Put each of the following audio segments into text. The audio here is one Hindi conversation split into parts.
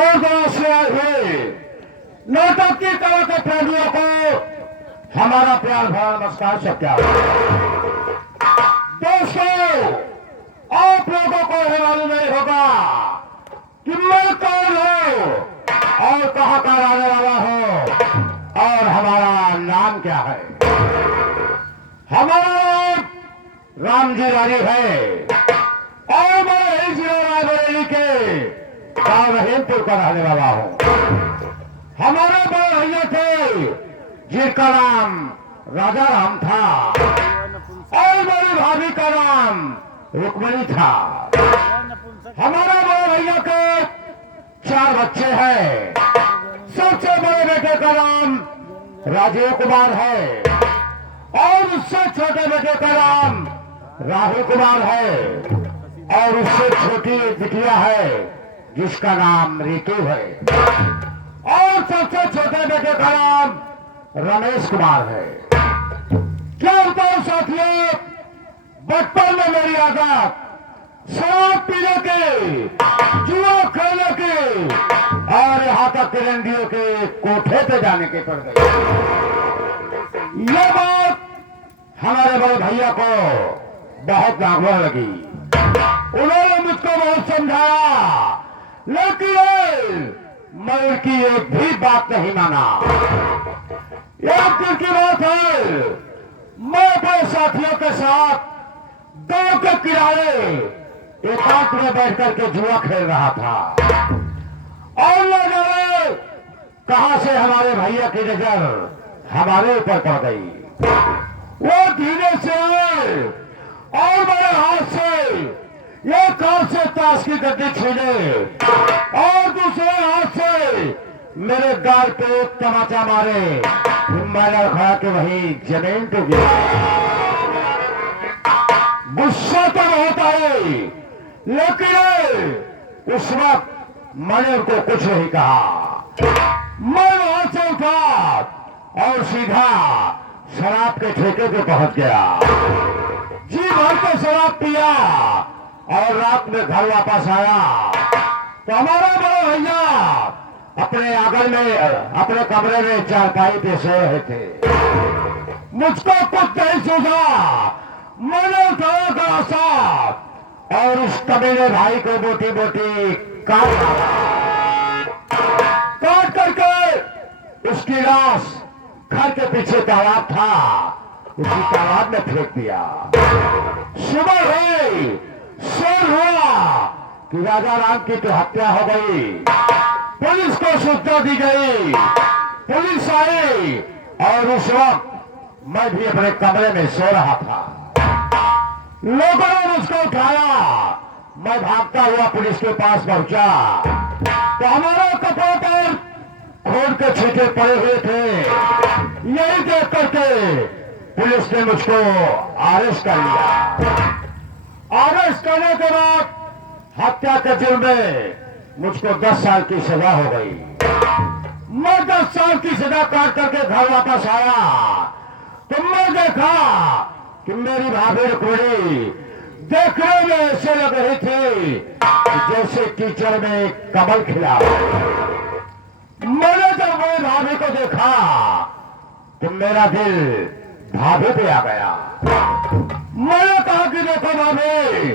दूर दराज से आए हुए नाटक की कला के प्रेमियों को हमारा प्यार भरा नमस्कार। सब क्या दोस्तों, आप लोगों को यह मालूम नहीं होगा कि मैं कौन हूं और कहां का रहने वाला हूं और हमारा नाम क्या है। हमारा नाम रामजी रानी है और मैं यही जिला रायबरेली के गांव रहीमपुर का रहने वाला हूं। हमारे बड़े भैया थे जिनका नाम राजा राम था और मेरी भाभी का नाम रुक्मणी था। हमारे बड़े भैया के 4 बच्चे हैं। सबसे बड़े बेटे का नाम राजीव कुमार है और उससे छोटे बेटे का नाम राहुल कुमार है और उससे छोटी बिटिया है जिसका नाम रितु है और सबसे छोटे बेटे का नाम रमेश कुमार है। क्या बताओ साथियों, बचपन में मेरी आदत शराब पीने की, जुआ खेलने की और यहाँ तक तिरंगियों के कोठे पे जाने के पड़ गई। यह बात हमारे बड़े भैया को बहुत नागवार लगी। उन्होंने मुझको बहुत समझाया, लेकिन मैं उनकी एक भी बात नहीं माना। एक दिन की बात है, मैं अपने साथियों के साथ गांव के किनारे एकांत में बैठ करके जुआ खेल रहा था और न जाने कहां से हमारे भैया की नजर हमारे ऊपर पड़ गई। वो धीरे से आए और मेरे हाथ से एक हाथ से ताश की गड्डी छीने और दूसरे हाथ से मेरे गाल पे एक तमाचा मारे। मैंने खड़ा कि वही जमीन पे गिरा। गुस्सा तो बहुत आई, लेकिन उस वक्त मैंने उनको कुछ नहीं कहा। मैं वहां से उठा और सीधा शराब के ठेके पे पहुंच गया। जी भर के शराब पिया और रात में घर वापस आया तो हमारा बड़ा भैया अपने आंगन में अपने कमरे में चारपाई पे सो रहे थे। मुझको कुछ नहीं सूझा, मैंने उठाया ग्लास और उस कमीने भाई को बोटी बोटी काट करके उसकी लाश घर के पीछे तालाब था, उसी तालाब में फेंक दिया। सुबह हुई, शोर हुआ कि राजा राम की तो हत्या हो गई। पुलिस को सूचना दी गई, पुलिस आई और उस वक्त मैं भी अपने कमरे में सो रहा था। लोगों ने मुझको उठाया, मैं भागता हुआ पुलिस के पास पहुंचा तो हमारा कपड़ों पर खून के छींटे पड़े हुए थे। यही देख करके पुलिस ने मुझको अरेस्ट कर लिया। अरेस्ट करने के बाद हत्या के जुर्म में मुझको 10 साल की सजा हो गई। मैं 10 साल की सजा काट करके घर वापस आया तो मैं देखा कि मेरी भाभी रुक्मणी देखने में ऐसे लग रही थी जैसे कीचड़ में कमल खिला। मैंने जब मेरी भाभी को देखा तो मेरा दिल भाभी पे आ गया। मैंने कहा कि देखो भाभी,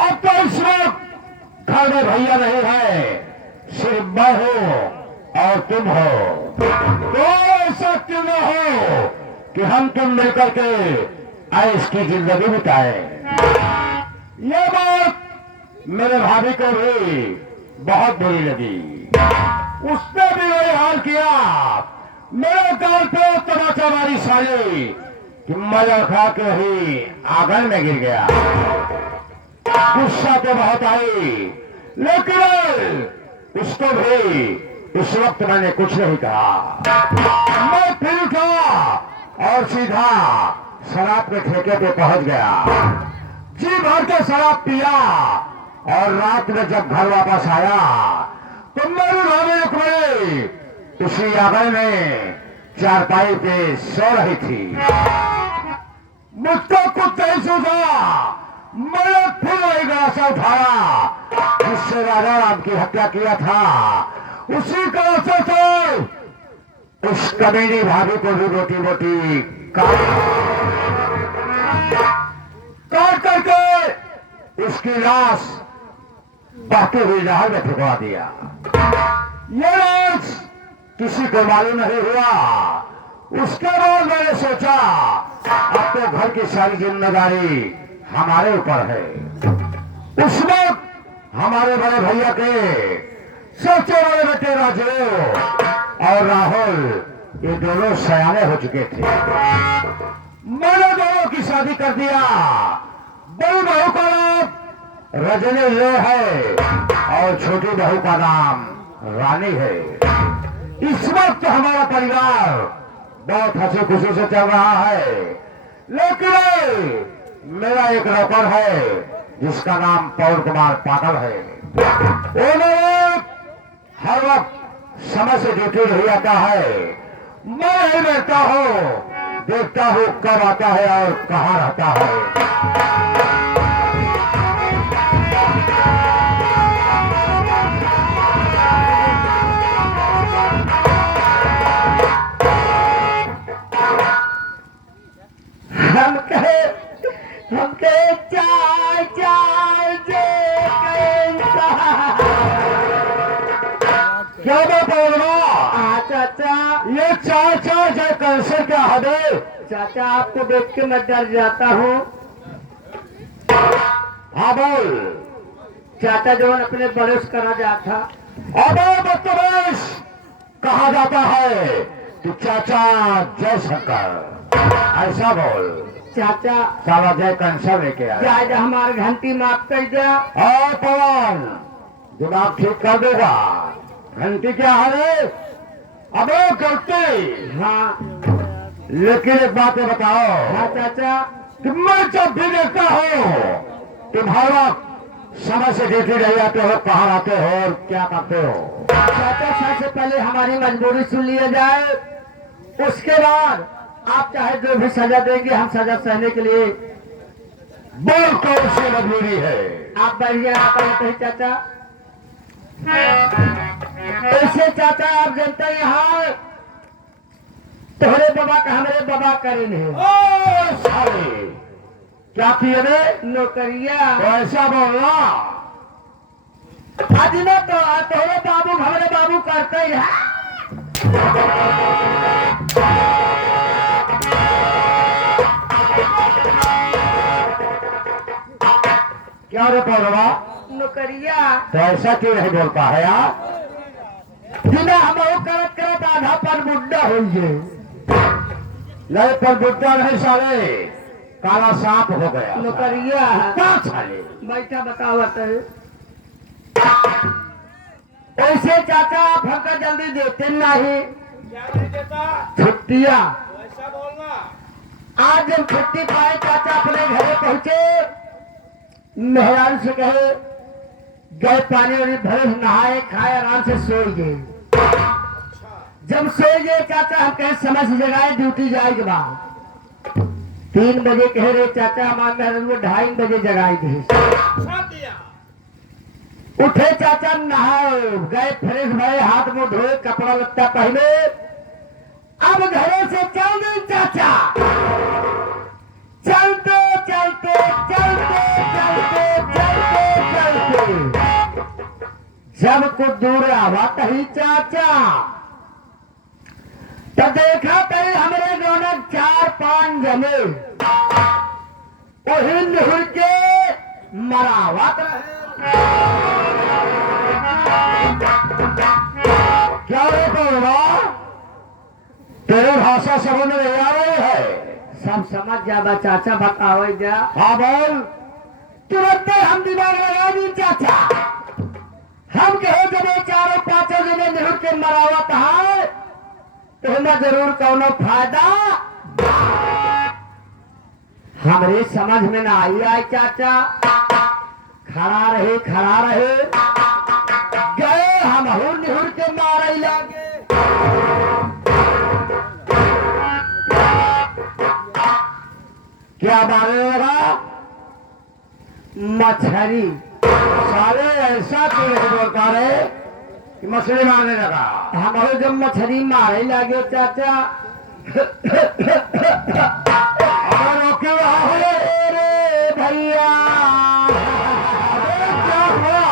अब तो इस वक्त घर में भैया नहीं है, सिर्फ मैं हूं और तुम हो। तो ऐसा क्यों न हो कि हम तुम मिलकर के ऐश की जिंदगी बिताए। ये बात मेरे भाभी को भी बहुत बुरी लगी। उसने भी वही हाल किया, मेरे गाल पे तमाचा मारी साली कि मैं खा के ही आंगन में गिर गया। गुस्सा तो बहुत आई, लेकिन उसको भी उस वक्त मैंने कुछ नहीं कहा। मैं फिर उठा और सीधा शराब के ठेके पे पहुंच गया। जी भर के शराब पिया और रात में जब घर वापस आया तो मेरी भाभी रुक्मणी उसी आंगन में चारपाई पे सो रही थी। मुझको कुछ नहीं सूझा, मैंने फिर वही ग्लास उठाया जिससे राजा राम की हत्या किया था, उसी का तो उस कमीनी भाभी को भी रोटी रोटी काट करके उसकी लाश बहती हुई नहर में फेंकवा दिया। ये रोज किसी को मालूम नहीं हुआ। उसके बाद मैंने सोचा अब तो घर की सारी जिम्मेदारी हमारे ऊपर है। उस वक्त हमारे बड़े भैया के सबसे बड़े बेटे राजू और राहुल ये दोनों सयाने हो चुके थे। मैंने दोनों की शादी कर दिया। बड़ी बहू का नाम रजनी ये है और छोटी बहू का नाम रानी है। इस वक्त हमारा परिवार बहुत हंसी खुशी से चल रहा है, लेकिन मेरा एक नौकर है जिसका नाम पवन कुमार पाटल है। वो हर वक्त समय से ड्यूटी नहीं आता है। मैं ही रहता हूँ, देखता हूँ कब आता है और कहाँ रहता है। हम कहे चार चार क्या बात है चाचा? ये चार चार जय कैंसर क्या है? चाचा आपको देख के मैं डर जाता हूँ। हाँ बोल चाचा, जो अपने बड़ोस करा जाता। अब बदतमीज कहा जाता है कि चाचा जय शंकर, ऐसा बोल। चाचा साला जय कैंसर लेके आया। हमारे घंटी माफ कर दिया। और पवन दिमाग ठीक कर देगा। घंटी क्या है? अब करते। हाँ लेकिन एक बात है बताओ। हाँ चाचा। कि मैं जब भी देखता हूँ तुम्हारा समय से ड्यूटी नहीं आते हो, कहाँ आते हो और क्या करते हो? चाचा सबसे पहले हमारी मजबूरी सुन लिया जाए, उसके बाद आप चाहे जो भी सजा देंगे हम सजा सहने के लिए। बोल कौन सी मजबूरी है? आप बढ़िया आता है चाचा। ऐसे चाचा आप जनता यहाँ तोहरे बाबा का हमारे बाबा करे नहीं। क्या किए रे? नौकरिया। तो ऐसा बोलना आज न तो तोहरे बाबू हमारे बाबू करते ही है। क्या रे पौरवा? नौकरिया। तो ऐसा क्यों नहीं बोलता है यार? जिन्हें हम करत करत आधा पर बुड्ढा होइए। नहीं पर बुड्ढा नहीं साले, काला सांप हो गया। नौकरिया क्या साले? बैठा बतावत है। ऐसे चाचा आप हमका जल्दी देते नहीं। क्या नहीं देता? छुट्टियाँ। ऐसा बोलना। आज जब छुट्टी पाए चाचा अपने घरे पहुंचे, मेहरान से कहे गए पानी वाली भरे नहाए खाए आराम से सो गए। जब सो गए चाचा हम कहे समय से जगाए ड्यूटी जाए के बाद 3 बजे कह रहे चाचा हमारे मेहरान को 2:30 बजे जगाए थे। उठे चाचा नहाए गए फ्रेश भरे हाथ मुंह धोए कपड़ा लत्ता पहने अब घरे से चल गए चाचा। चलते चलते चलते चलते चलते चलते जब कुछ दूर आवा कही चाचा तो देखा कहीं हमारे दोनों 4-5 जने वही निहुर के मरावत क्या रे पौरवा? तेरे भाषा समझ में नहीं आ रही है? सब समझ जाबा चाचा, बताओ जा। हाँ बोल। तुरंत हम दिमाग लगा दी चाचा। हम कहे जब 4-5 जने निहुर के मरावत है तो हमें जरूर कौनो फायदा हमरे समझ में ना आई चाचा। खड़ा रहे गए हम निहुर के मारे लागे। क्या मारे लगा? मछली। साले ऐसा क्यों नहीं बोल पा रहे कि मछली मारने लगा? हम जब मछली मारे लगे चाचा अगर रोके रहा हो अरे भैया अरे क्या हुआ?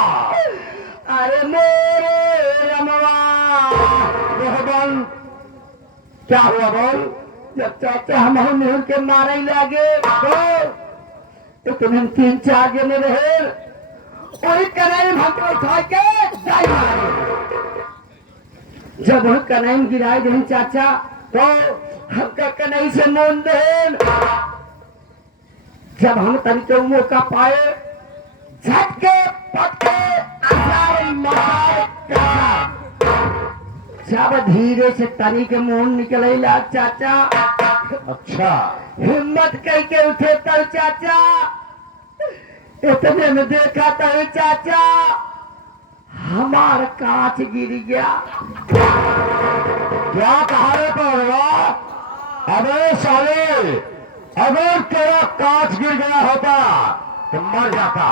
अरे मेरे रमवा देखो बोल, क्या हुआ बोल? जब चाचा हम मिल के मारे लगे तो तुम्हें 3-4 जने रहे वही कनाई हम उठा के जाई मारे। जब हम कनाई गिराए दिन चाचा तो हमका कनाई से मोन देन। जब हम तनिके मौका पाए झटके पटके आसार मार कसा। जब धीरे से तनी के मोन निकले ला चाचा अच्छा हिम्मत करके उठे तब चाचा इतने में देखा तब चाचा हमारा कांच गिर गया। क्या कहा रे पौरवा? अबे साले, अगर तेरा कांच गिर गया होता तो मर जाता।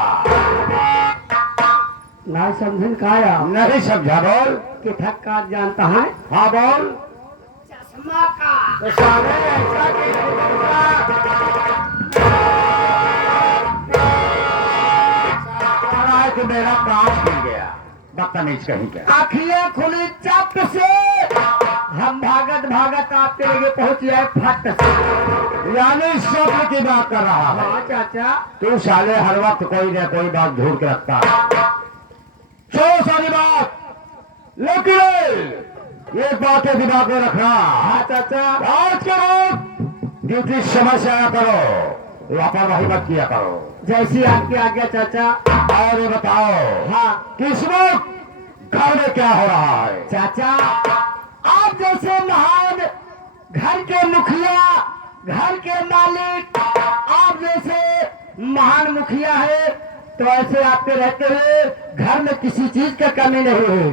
ना समझन खाया नहीं समझा बोल। कि थक्का जानता है हाँ बोल। चश्मा का तो साले ऐसा क्यों नहीं बोलता? कह रहा है कि मेरा कांच गिर गया, बदतमीज कहीं के। आखियां खुली चप से हम भागत भागत आपके लगे पहुंच जाए फट से। यानी स्वप्न की बात कर रहा है। हाँ चाचा तू साले हर वक्त कोई न कोई बात ढूंढ के रखता है। चलो सारी बात, लेकिन एक बात है दिमाग में रखना। हाँ चाचा आज के रोज ड्यूटी समय से आया करो, लापरवाही मत किया करो। जैसी आपकी आज्ञा चाचा। और ये बताओ हाँ किस वक्त घर में क्या हो रहा है? चाचा आप जैसे महान घर के मुखिया घर के मालिक आप जैसे महान मुखिया है तो ऐसे आपके रहते हुए घर में किसी चीज का कमी नहीं है।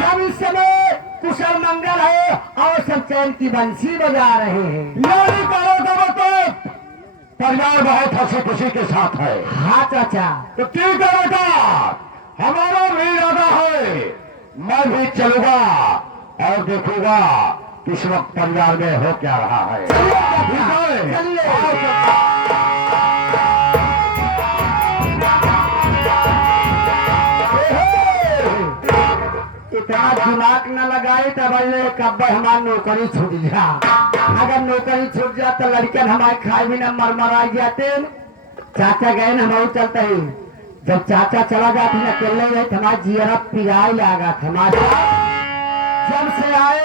सब इस समय कुशल मंगल है और सब चैन की बंसी बजा रहे हैं। यानी करो तो मतलब परिवार बहुत हंसी खुशी के साथ है। हाँ चाचा तो ठीक है बेटा, हमारा भी इरादा है, मैं भी चलूंगा और देखूंगा किस वक्त परिवार में हो क्या रहा है। ठीक है? चलिए। इतना दिमाग न लगाए तब कब हमारी नौकरी छूट जा। अगर नौकरी छूट जा तो लड़कन हमारे खाए भी न मरमरा जाते। चाचा गए न हम चलते ही। जब चाचा चला जाते न अकेले गए हमारा जियरा पिराई लगा था। जब से आए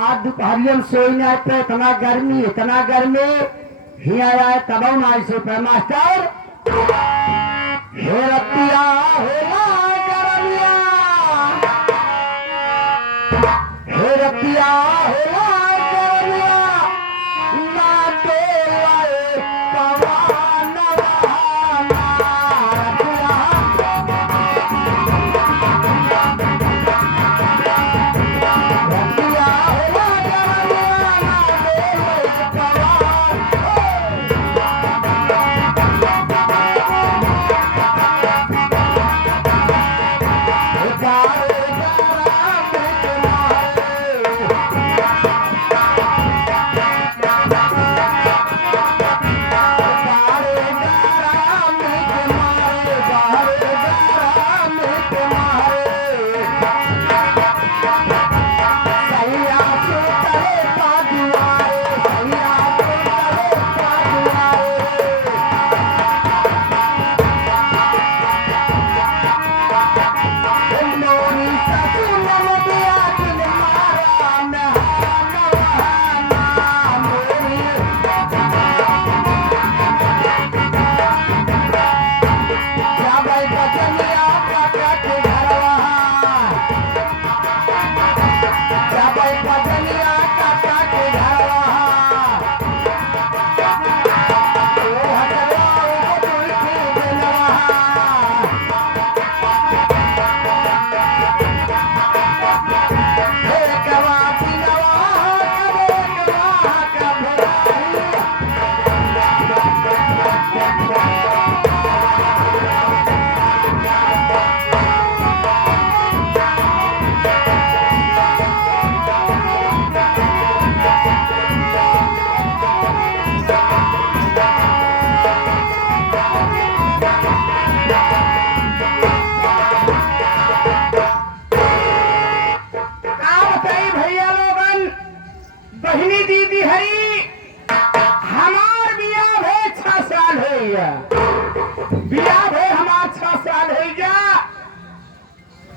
आज दोपहरिया में सोई नहीं आते। इतना गर्मी ही आया तब ना सो पे मास्टर हे रतिया होला गरमिया हे रतिया होला गरमिया ना डोलाए पवन रतिया होला गरमिया ना डोलाए पवन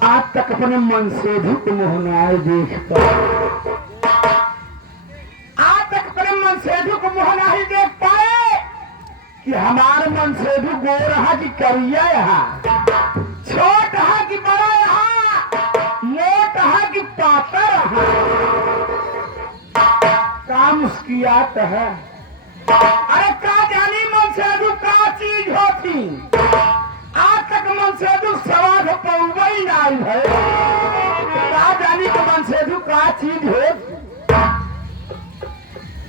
आज तक अपने मन से भी तुम मोहनाए देखता, आज तक अपने मन से भी को मोहना ही देख पाए कि हमारे मन से भी गोर है कि करिया यहाँ, छोट है कि बड़ा यहाँ, मोट है कि पातर है, काम मुस्कियात है। अरे का जानी मन से भी का चीज होती, आज तक मन से भी सवाल पौवा ही नहीं है, का जानी कि मन से भी का चीज हो।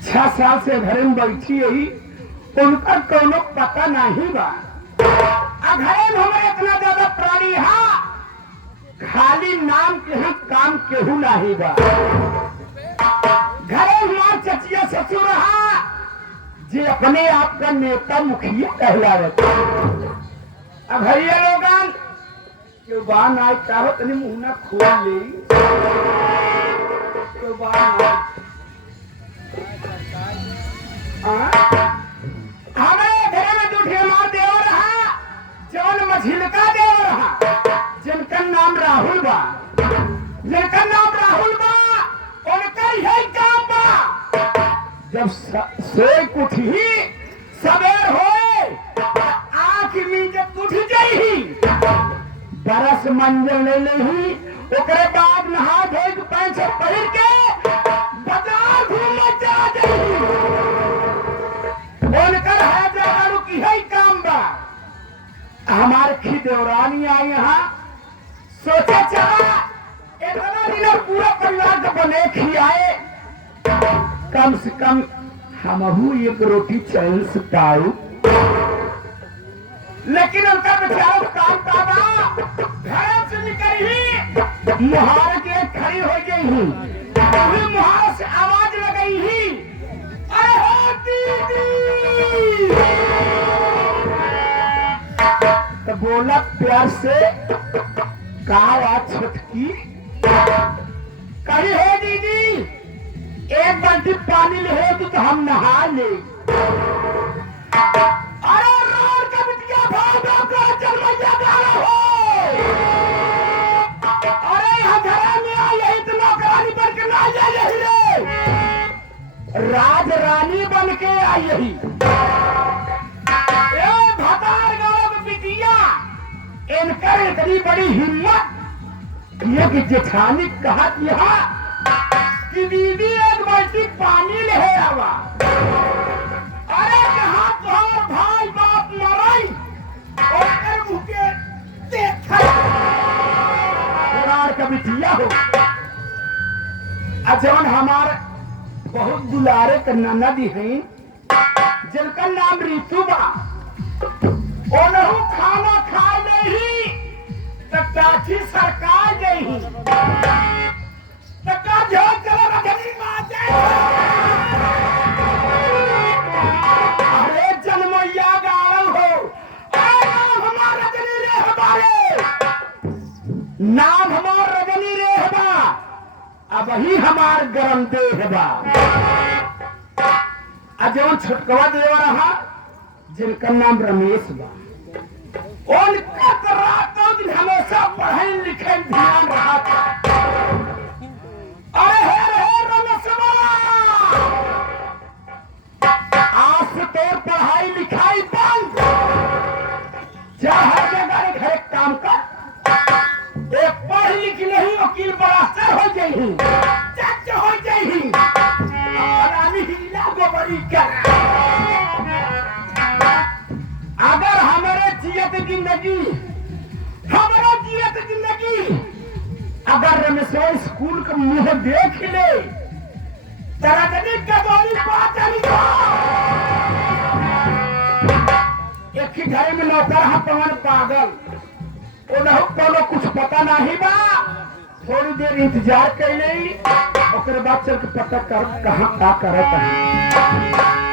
6 साल से घरे में बैठी यही, उनका कोनो पता नहीं बा। घरे में हमें इतना ज्यादा प्राणी है, खाली नाम के हैं, काम केहू नहीं बा। घरे हमार चचिया ससुर है, जे अपने आप का नेता मुखिया कहलावत। अब भैया लोगन क्यों बान आए चाहो तनी मुंह ना खोल ले, क्यों बान आए हमें घरे में दूठे मार देव रहा, जौन मझिलका देव रहा, जिनका नाम राहुल बा, जिनका नाम राहुल बा, उनका यही काम बा। जब सोए उठी सवेर होए, आँख में जब उठ जाई, बरस मंजर ले लही, ओकरे बाद नहा धोई के पैंट शर्ट पहिर के बाजार घूमने चला जाई। उनकर है जगाड़ू की है काम बा। हमारे खी देवरानी आई यहाँ, सोचे चला इतना दिन पूरा परिवार को बने खियाए, कम से कम हमहू एक रोटी चैन से पाऊ। लेकिन उनका बेचारा काम पाबा, घर से निकल ही मुहार के खड़ी हो गई ही, मुहार से आवाज लगाई ही, अरे हो दीदी। तो बोला प्यार से, कहा छुटकी, कही हो दीदी एक बाल्टी पानी ले हो तो हम नहा ले। अरे रोड का बिटिया भागो का चलमैया गाना हो, अरे यहाँ घरे में आई यही तो नौकरानी बन के ना जा यही रे, राज रानी बन के आई यही। ए भतार गाँव में बिटिया, इनकर इतनी बड़ी हिम्मत, ये कि जेठानी कहा यहाँ कि दीदी एक बाल्टी पानी ले आवा। अरे कहाँ तोहर भाई बाप मरई, और मुके देखा का बिटिया हो। जवन हमार बहुत दुलारे के ननदी हैं, जिनका नाम रितु बा, ओनहु खाना खा नहीं तो काठी सरकार नहीं, तो का जो चला रखनी बात है। अरे जन्मैया गाड़ल हो, नाम हमार रजनी रे, हमारे नाम हमार रजनी रे हबा, अब ही हमार गरम दे हबा। जवन छुटकवा देव रहा, जिनका नाम रमेश बा, उनका रातों दिन हमेशा पढ़े लिखे ध्यान रहा था। अरे हे रमेशवा, आज से तोर पढ़ाई लिखाई बंद, जा हर जगह घर काम कर, एक पढ़ लिख नहीं वकील बराबर हो जाही, जज हो जाही, अपनी हिला गोबरी कर। अगर हमारे जियत जिंदगी, हमारा जियत जिंदगी अगर रमेश्वर स्कूल का मुंह देख ले, तरजनी कदौरी बात एक ही घर में नौकर है पवन पागल, कोनो कुछ पता नहीं बा। थोड़ी देर इंतजार कर ले, बाद चल के पता कर कहाँ का करत है।